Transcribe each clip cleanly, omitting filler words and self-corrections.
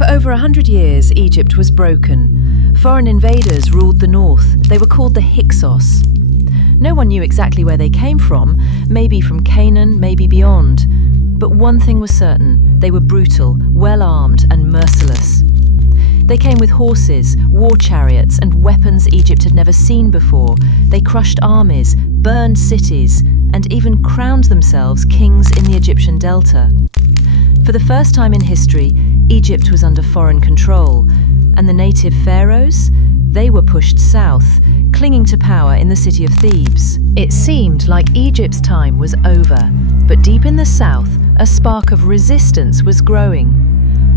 For over 100 years, Egypt was broken. Foreign invaders ruled the north. They were called the Hyksos. No one knew exactly where they came from, maybe from Canaan, maybe beyond. But one thing was certain: they were brutal, well-armed and merciless. They came with horses, war chariots and weapons Egypt had never seen before. They crushed armies, burned cities, and even crowned themselves kings in the Egyptian delta. For the first time in history, Egypt was under foreign control, and the native pharaohs? They were pushed south, clinging to power in the city of Thebes. It seemed like Egypt's time was over, but deep in the south, a spark of resistance was growing.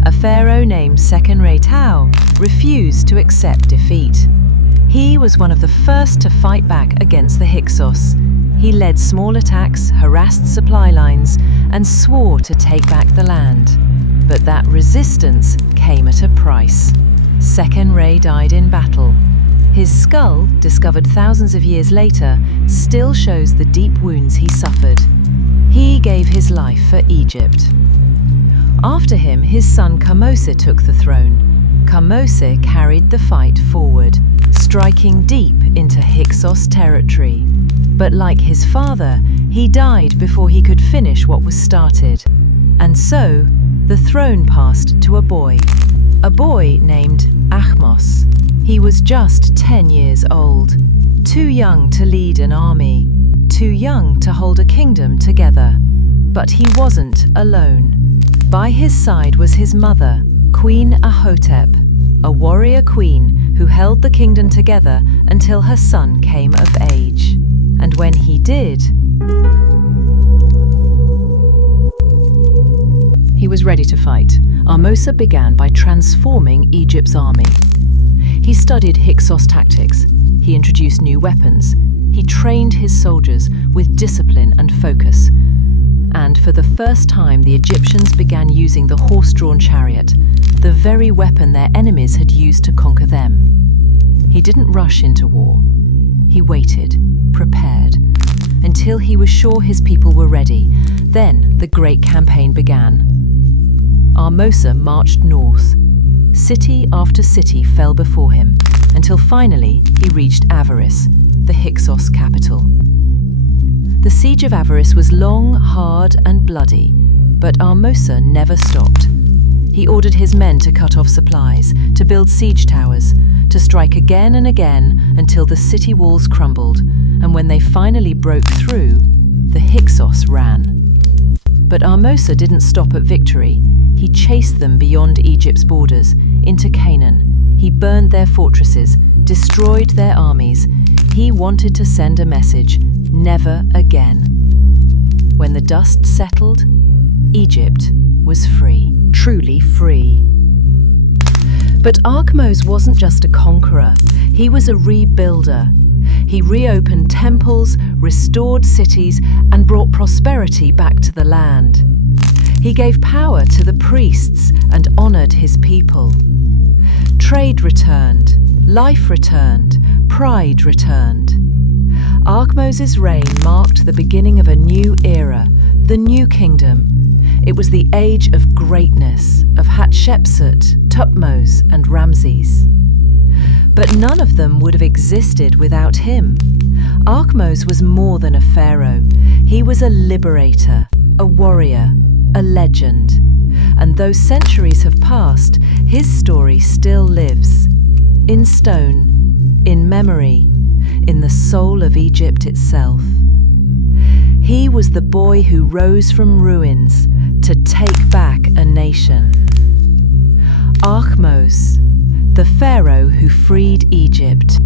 A pharaoh named Seken-Re-Tau refused to accept defeat. He was one of the first to fight back against the Hyksos. He led small attacks, harassed supply lines, and swore to take back the land. But that resistance came at a price. Seken-Re died in battle. His skull, discovered thousands of years later, still shows the deep wounds he suffered. He gave his life for Egypt. After him, his son Kamose took the throne. Kamose carried the fight forward, striking deep into Hyksos territory. But like his father, he died before he could finish what was started. And so, the throne passed to a boy named Ahmose. He was just 10 years old, too young to lead an army, too young to hold a kingdom together. But he wasn't alone. By his side was his mother, Queen Ahotep, a warrior queen who held the kingdom together until her son came of age. And when he did, he was ready to fight. Ahmose began by transforming Egypt's army. He studied Hyksos tactics. He introduced new weapons. He trained his soldiers with discipline and focus. And for the first time, the Egyptians began using the horse-drawn chariot, the very weapon their enemies had used to conquer them. He didn't rush into war. He waited, prepared, until he was sure his people were ready. Then the great campaign began. Ahmose marched north. City after city fell before him, until finally he reached Avaris, the Hyksos capital. The siege of Avaris was long, hard and bloody, but Ahmose never stopped. He ordered his men to cut off supplies, to build siege towers, to strike again and again until the city walls crumbled, and when they finally broke through, the Hyksos ran. But Ahmose didn't stop at victory. He chased them beyond Egypt's borders, into Canaan. He burned their fortresses, destroyed their armies. He wanted to send a message: never again. When the dust settled, Egypt was free, truly free. But Ahmose wasn't just a conqueror, he was a rebuilder. He reopened temples, restored cities, and brought prosperity back to the land. He gave power to the priests and honored his people. Trade returned, life returned, pride returned. Ahmose's reign marked the beginning of a new era, the New Kingdom. It was the age of greatness, of Hatshepsut, Thutmose, and Ramses. But none of them would have existed without him. Ahmose was more than a pharaoh. He was a liberator, a warrior, a legend. And though centuries have passed, his story still lives. In stone, in memory, in the soul of Egypt itself. He was the boy who rose from ruins to take back a nation. Ahmose, the pharaoh who freed Egypt.